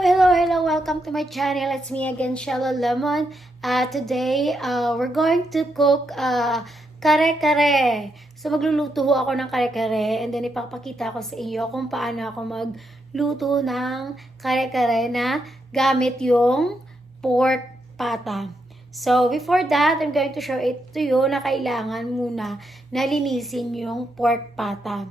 Hello. Welcome to my channel. It's me again, Sheila Lemon. Today, we're going to cook kare kare. So, magluluto ako ng kare kare and then ipapakita ko sa inyo kung paano ako magluto ng kare kare na gamit yung pork pata. So, before that, I'm going to show it to you na kailangan muna na linisin yung pork pata.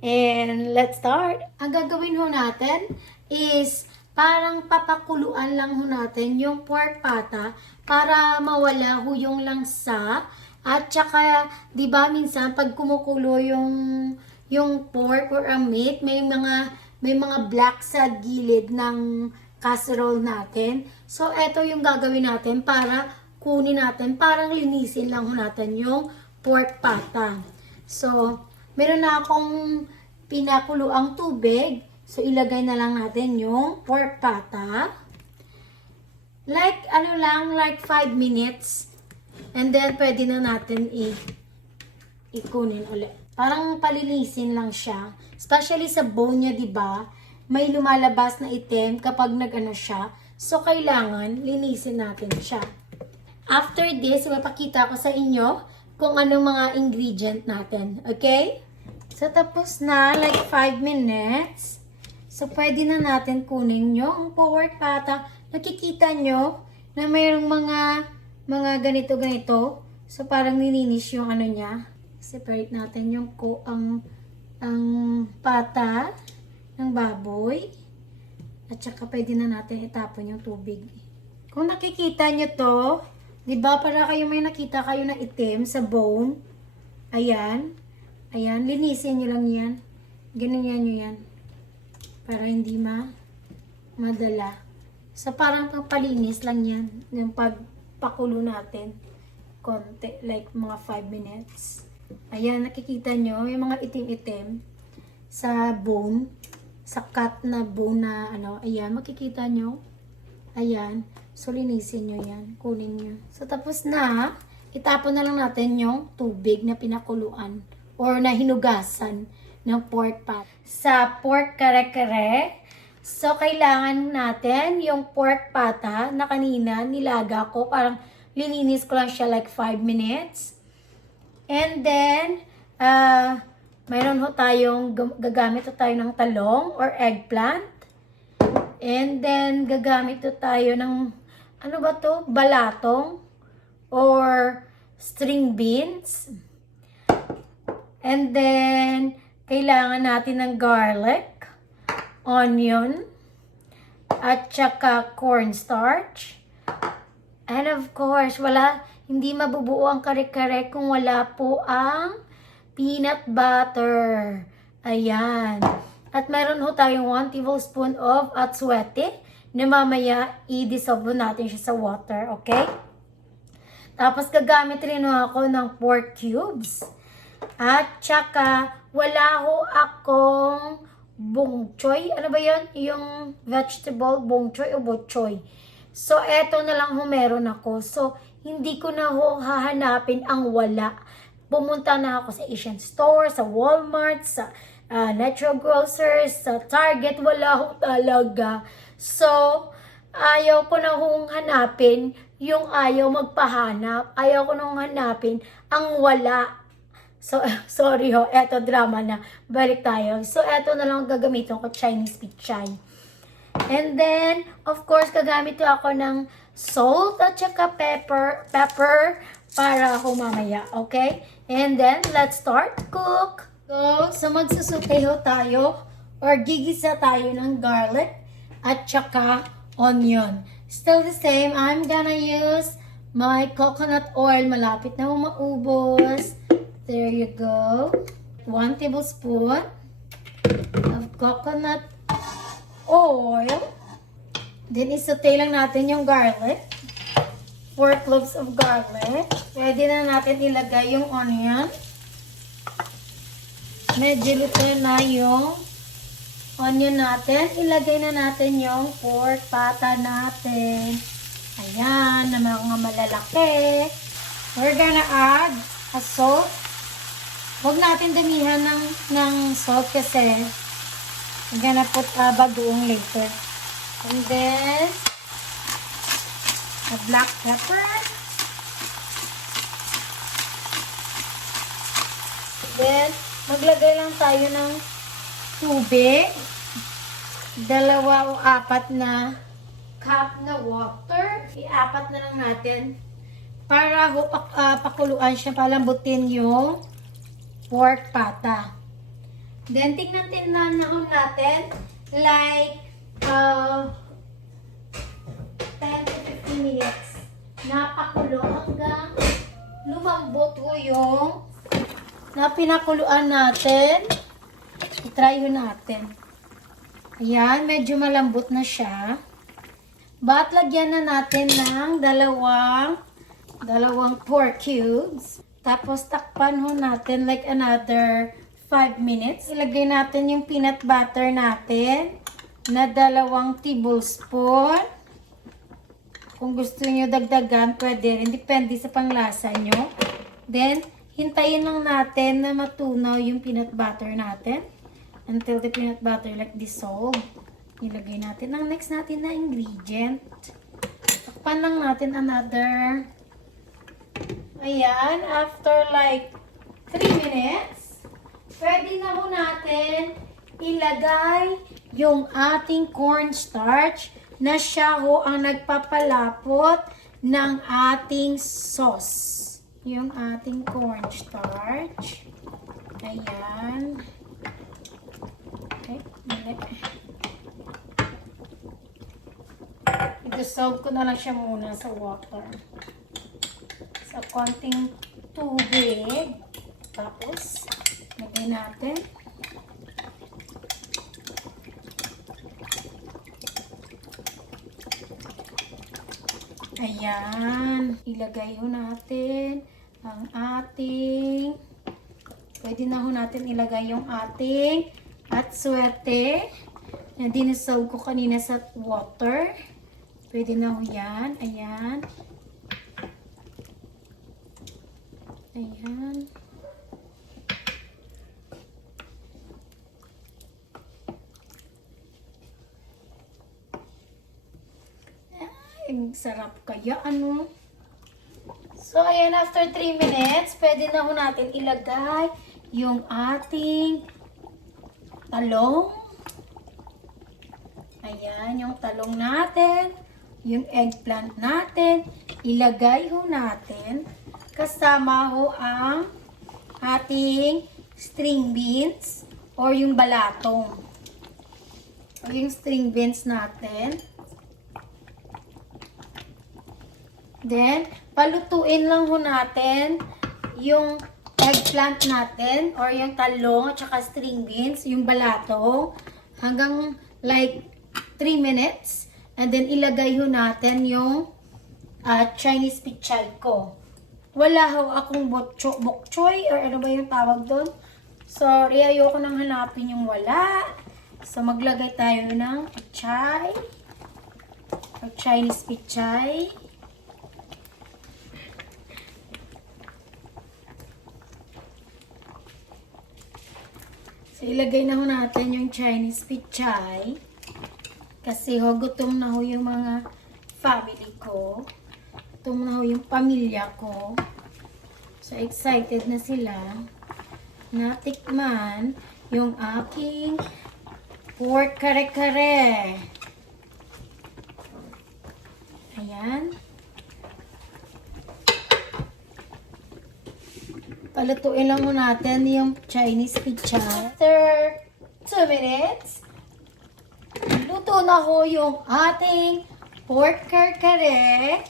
And let's start. Ang gagawin ho natin is parang papakuluan lang ho natin yung pork pata para mawala ho yung langsa. At saka, di ba minsan pag kumukulo yung pork or ang meat, may mga black sa gilid ng casserole natin. So, eto yung gagawin natin para kunin natin, parang linisin lang ho natin yung pork pata. So, meron na akong pinakuluang tubig. So, ilagay na lang natin yung pork pata. Like 5 minutes. And then, pwede na natin ikunin ulit. Parang palinisin lang siya. Especially sa bone niya, diba? May lumalabas na itim kapag nag-ano siya. So, kailangan linisin natin siya. After this, ipapakita ko sa inyo kung anong mga ingredient natin. Okay? So, tapos na, like 5 minutes. So, pwede na natin kunin yung pork pata. Nakikita nyo na mayroong mga ganito-ganito. So, parang nilinis yung ano niya. Separate natin yung ang pata ng baboy. At saka pwede na natin itapon yung tubig. Kung nakikita nyo to, diba para kayo may nakita kayo na itim sa bone. Ayan. Ayan, linisin nyo lang yan. Ganyan nyo yan. Para hindi madala. So, parang palinis lang yan. Yung pagpakulo natin. Konti, like mga 5 minutes. Ayan, nakikita nyo, yung mga itim-itim sa bone. Sa cut na bone na, ayan, makikita nyo. Ayan. So, linisin nyo yan. Kunin nyo. So, tapos na, itapon na lang natin yung tubig na pinakuluan or na hinugasan ng pork pat. Sa pork kare kare, so kailangan natin yung pork pata na kanina nilaga ko, parang lininis ko lang siya like 5 minutes. And then, mayroon ho tayong, gagamit ho tayo ng talong or eggplant. And then, gagamit ho tayo ng, balatong or string beans. And then, kailangan natin ng garlic, onion, at saka cornstarch. And of course, hindi mabubuo ang kare-kare kung wala po ang peanut butter. Ayan. At meron ho tayong 1 tablespoon of atswete na mamaya i-dissolve natin siya sa water. Okay? Tapos gagamit rin ho ako ng pork cubes. At saka, wala ho akong bok choy. Ano ba yun? Yung vegetable, bok choy o bok choy. So, eto na lang ho meron ako. So, hindi ko na ho hahanapin ang wala. Pumunta na ako sa Asian store, sa Walmart, sa Natural Grocers, sa Target. Wala ho talaga. So, ayaw ko na hong hanapin yung ayaw magpahanap. Ayaw ko nang hanapin ang wala. So, sorry ho, eto drama na. Balik tayo. So, eto na lang gagamitin ko, Chinese pichay. And then, of course, gagamit ako ng salt at saka pepper para ho mamaya, okay? And then, let's start cook. So magsusute ho tayo or gigisa tayo ng garlic at saka onion. Still the same, I'm gonna use my coconut oil. Malapit na maubos. There you go. 1 tablespoon of coconut oil. Then, isute lang natin yung garlic. 4 cloves of garlic. Pwede na natin ilagay yung onion. Medyo luto na yung onion natin. Ilagay na natin yung pork pata natin. Ayan, na mga malalaki. We're gonna add a salt. Huwag natin damihan ng salt kasi we're gonna put bagoong later. And then, a black pepper. Then, maglagay lang tayo ng tubig. 2 o 4 na cup na water. I-4 na lang natin para pakuluan siya, palambutin yung pork pata. Then, tingnan natin like 10 to 15 minutes. Napakulo hanggang lumambot ko yung na pinakuluan natin. I-try natin. Ayan, medyo malambot na siya. But, lagyan na natin ng dalawang pork cubes. Tapos, takpan natin like another 5 minutes. Ilagay natin yung peanut butter natin na 2 tablespoon. Kung gusto nyo dagdagan, pwede rin. Depende sa panglasa nyo. Then, hintayin lang natin na matunaw yung peanut butter natin until the peanut butter like dissolve. Ilagay natin ang next natin na ingredient. Takpan lang natin another. Ayan, after like 3 minutes, pwede na natin ilagay yung ating cornstarch na siya ang nagpapalapot ng ating sauce. Yung ating cornstarch. Ayan. Okay, i-dissolve ko na lang siya muna sa water. Sa konting tubig. Tapos, lagay natin. Ayan. Ilagay natin ang ating, pwede na natin ilagay yung ating atswete na dinissolve ko kanina sa water. Pwede na yan. Ayan. Ayan. Ay, sarap kaya ano. So, ayan, after 3 minutes, pwede na natin ilagay yung ating talong. Ayan, yung talong natin, yung eggplant natin, ilagay natin. Kasama ang ating string beans or yung balatong. O yung string beans natin. Then, palutuin lang natin yung eggplant natin or yung talong at saka string beans, yung balatong hanggang like 3 minutes. And then, ilagay natin yung Chinese pichay ko. Wala akong bokchoy or ano ba yung tawag doon. Sorry, ayoko nang hanapin yung wala. So, maglagay tayo ng pichay or Chinese pichay. So, ilagay na natin yung Chinese pichay. Kasi gutom na yung mga family ko. Gutom na yung pamilya ko. So, excited na sila na tikman yung aking pork kare-kare. Ayan. Palutuin lang natin yung Chinese pichay. After 2 minutes, luto na yung ating pork kare-kare.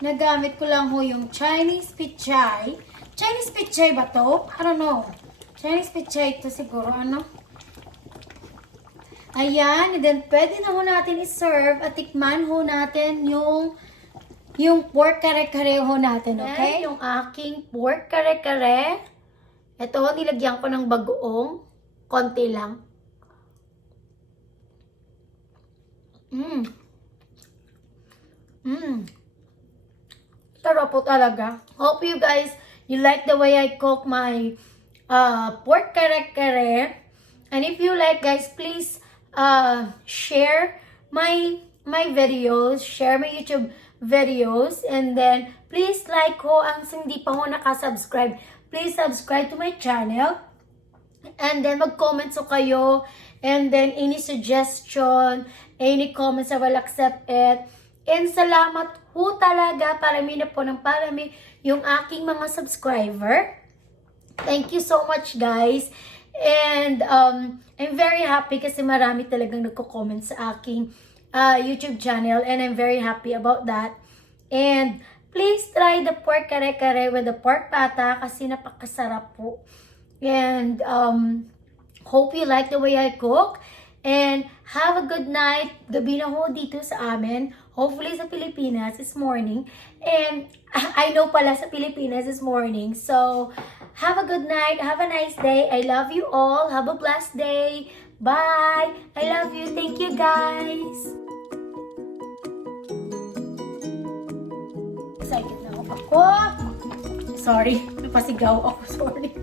Nagamit ko lang yung Chinese pichay. Chinese pichay ba to? I don't know. Chinese pichay to siguro, ano? Ayan, and then pwede na natin i-serve at tikman natin yung pork kare-kare natin, okay? Yung aking pork kare-kare. Ito, nilagyan ko ng bagoong. Konti lang. Sarap po talaga. Hope you guys, you like the way I cook my pork kare-kare. And if you like, guys, please share my videos, share my YouTube videos, and then please like ko ang hindi pa ho nakasubscribe. Please subscribe to my channel. And then mag-comment so kayo, and then any suggestion, any comments, I will accept it. And salamat ho talaga, parami na po ng parami yung aking mga subscriber. Thank you so much, guys. And I'm very happy kasi marami talagang nagko-comment sa aking YouTube channel, and I'm very happy about that. And please try the pork kare-kare with the pork pata kasi napakasarap po. And hope you like the way I cook. And have a good night. Gabi na ho dito sa amin. Hopefully sa Pilipinas is morning. And I know pala sa Pilipinas is morning. So, have a good night. Have a nice day. I love you all. Have a blessed day. Bye. I love you. Thank you, guys. Excited na ako. Sorry. Napasigaw ako. Sorry.